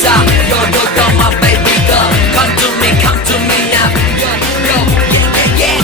Lisa. You're my baby girl. Come to me now. Yo, yeah, yeah,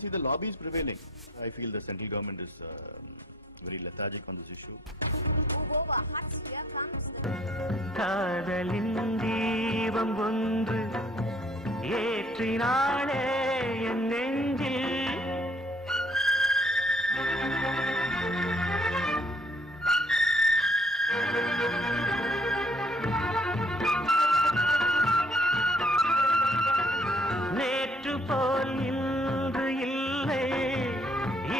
See, the lobby is prevailing. I feel the central government is very lethargic on this issue. காதலின் தீபம் ஒன்று ஏற்றினாளே என் நெஞ்சில் நேற்று போல் இன்று இல்லை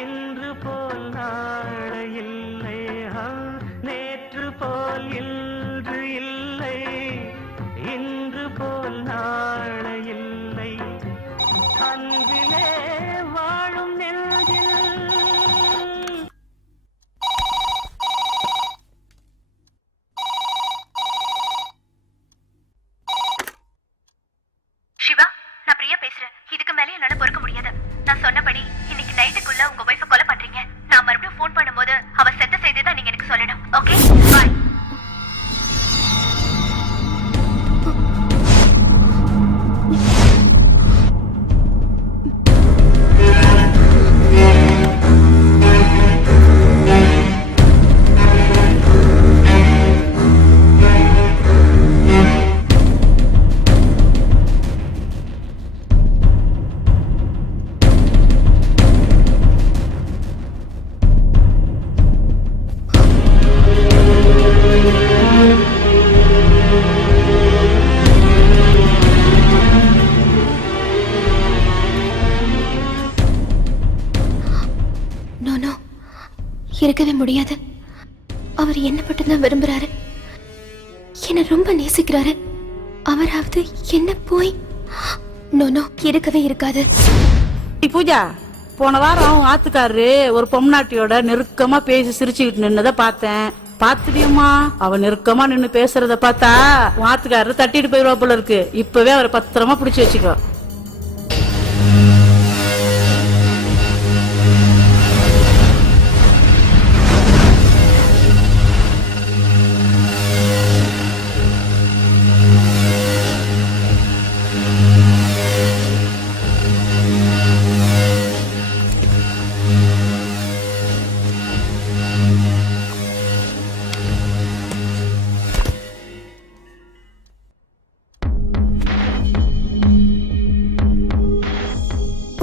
இன்று போல் நாளை இல்லை நேற்று போல் இன்று இல்லை இன்று போல் நாளை இல்லை அன்பிலே வாழும் நெஞ்சில் சிவா, நான் பிரியா பேசுறேன். இதுக்கு மேலே என்னால பொறுக்க முடியாது. நான் சொன்னபடி இன்னைக்கு நைட்டுக்குள்ள உங்க வைஃபை கொலை பண்றீங்க. நான் மறுபடியும் ஃபோன் பண்ணும்போது அவ செத்த செய்தி தான் நீங்க எனக்கு சொல்லணும். ஓகே, பாய். இருக்கவே முடியாது. அவர் என்ன மட்டும்தான் விரும்புறாரு, என்ன ரொம்ப நேசிக்கிறாரு. அவராவது என்ன போய் நோனோ இருக்கவே இருக்காது. பூஜா, போன வாரம் அவங்க ஆத்துக்காரரு ஒரு பொம்நாட்டியோட நெருக்கமா பேசி சிரிச்சுக்கிட்டு நின்னதை பார்த்தேன். பாத்துடியம்மா, அவ நெருக்கமா நின்னு பேசுறத பார்த்தா உன் ஆத்துக்காரரு தட்டிட்டு போயிருவா போல இருக்கு. இப்பவே அவரை பத்திரமா பிடிச்சு வச்சுக்கோ.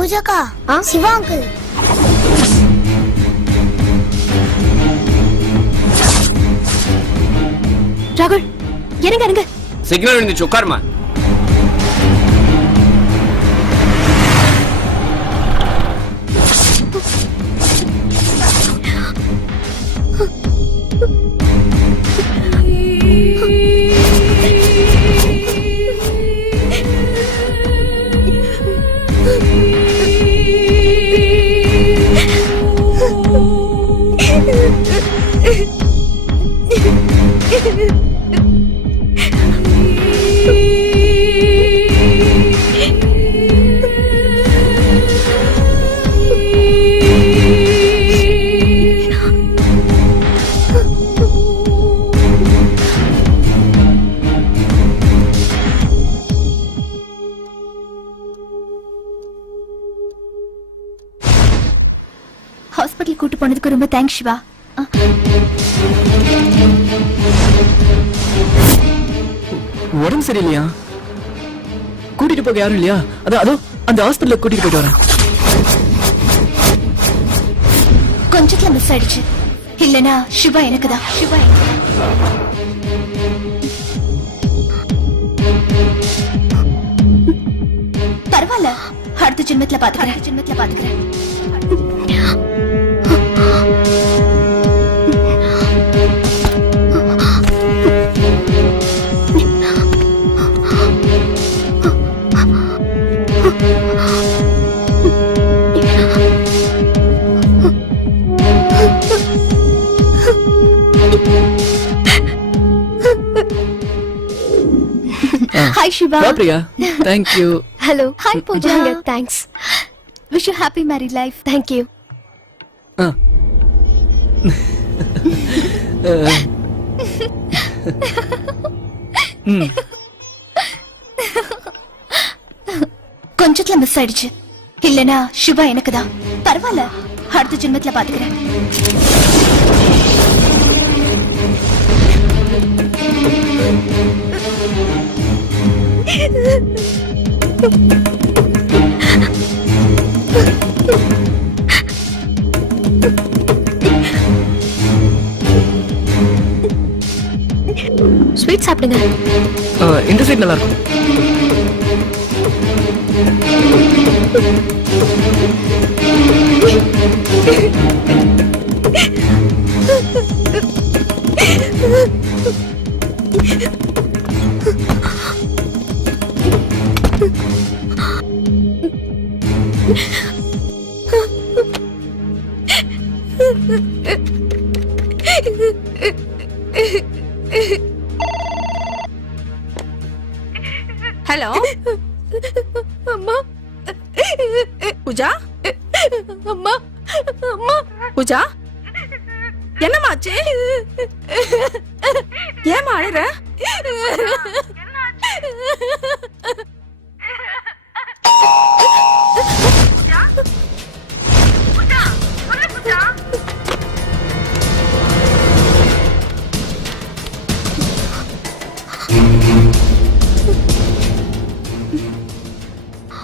பூஜாக்கா சிவா அங்கிள் ராகுல் இறங்க இறங்க. சிக்னல் விழுந்துச்சு, உட்காருமா. ஹாஸ்பிட்டல் கூட்டு போனதுக்கு ரொம்ப தேங்க்ஸ் சிவா. உடம்பு சரியில்லையா? கூட்டிட்டு போக யாரும் இல்லையா? அதோ அந்த ஹாஸ்பிட்டலுக்கு கூட்டிட்டு போயிட்டு வரேன். கொஞ்சத்துல மிஸ் ஆயிடுச்சு. இல்லனா சிவா எனக்கு தான். சிவா பரவாயில்ல, அடுத்த ஜென்மத்துல பாத்துக்கிறேன். Hi Shiva. வா Priya. Thank you. Hello. Hi Pooja. Thanks. Wish you happy married life. Thank you. கொஞ்சத்துல மிஸ் ஆயிடுச்சு. இல்லனா சிவா எனக்கு தான். பரவாயில்ல, அடுத்த ஜென்மத்துல பாத்துக்கிறேன். ஸ்வீட் சாப்பிடுங்க. இந்த சைடு நல்லா இருக்கும். ஹலோ அம்மா. பூஜா அம்மா. பூஜா என்னமாச்சு? ஏமா அழுற?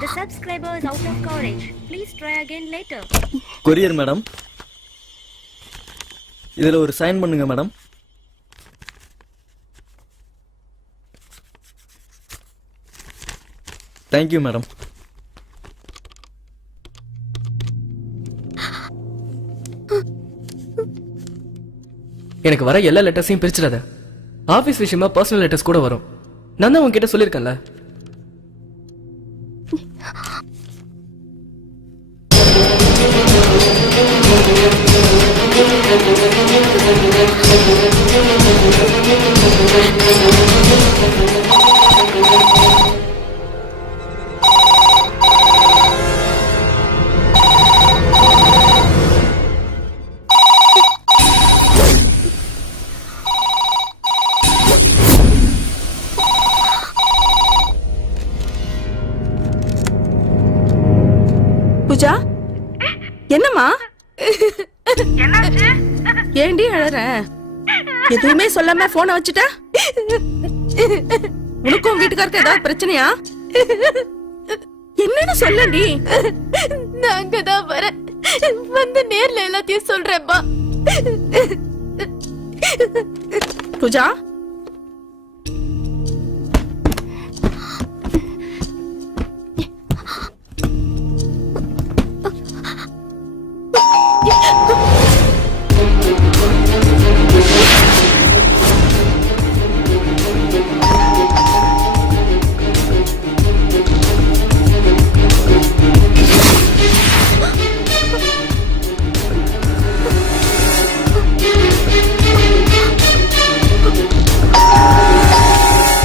The subscriber is out of coverage. Please try again later. Courier madam, இதுல ஒரு சைன் பண்ணுங்க மேடம். Thank you madam. எனக்கு வர எல்லா லெட்டர்ஸையும் பிரிச்சிடாத. ஆபீஸ் விஷயமா பர்சனல் லெட்டர்ஸ் கூட வரும். நான் தான் உன்கிட்ட சொல்லியிருக்கேன்ல. பூஜா என்னம்மா? ஏண்டி அழற? எதுவுமே சொல்லாம போனை வச்சுட்ட? உனக்கும் வீட்டுக்காருக்கு ஏதாவது பிரச்சனையா? என்னன்னு சொல்லண்டி. நான் அங்கதான் வரேன். வந்து நேர்ல எல்லாத்தையும் சொல்றேன்ப்பா. பூஜா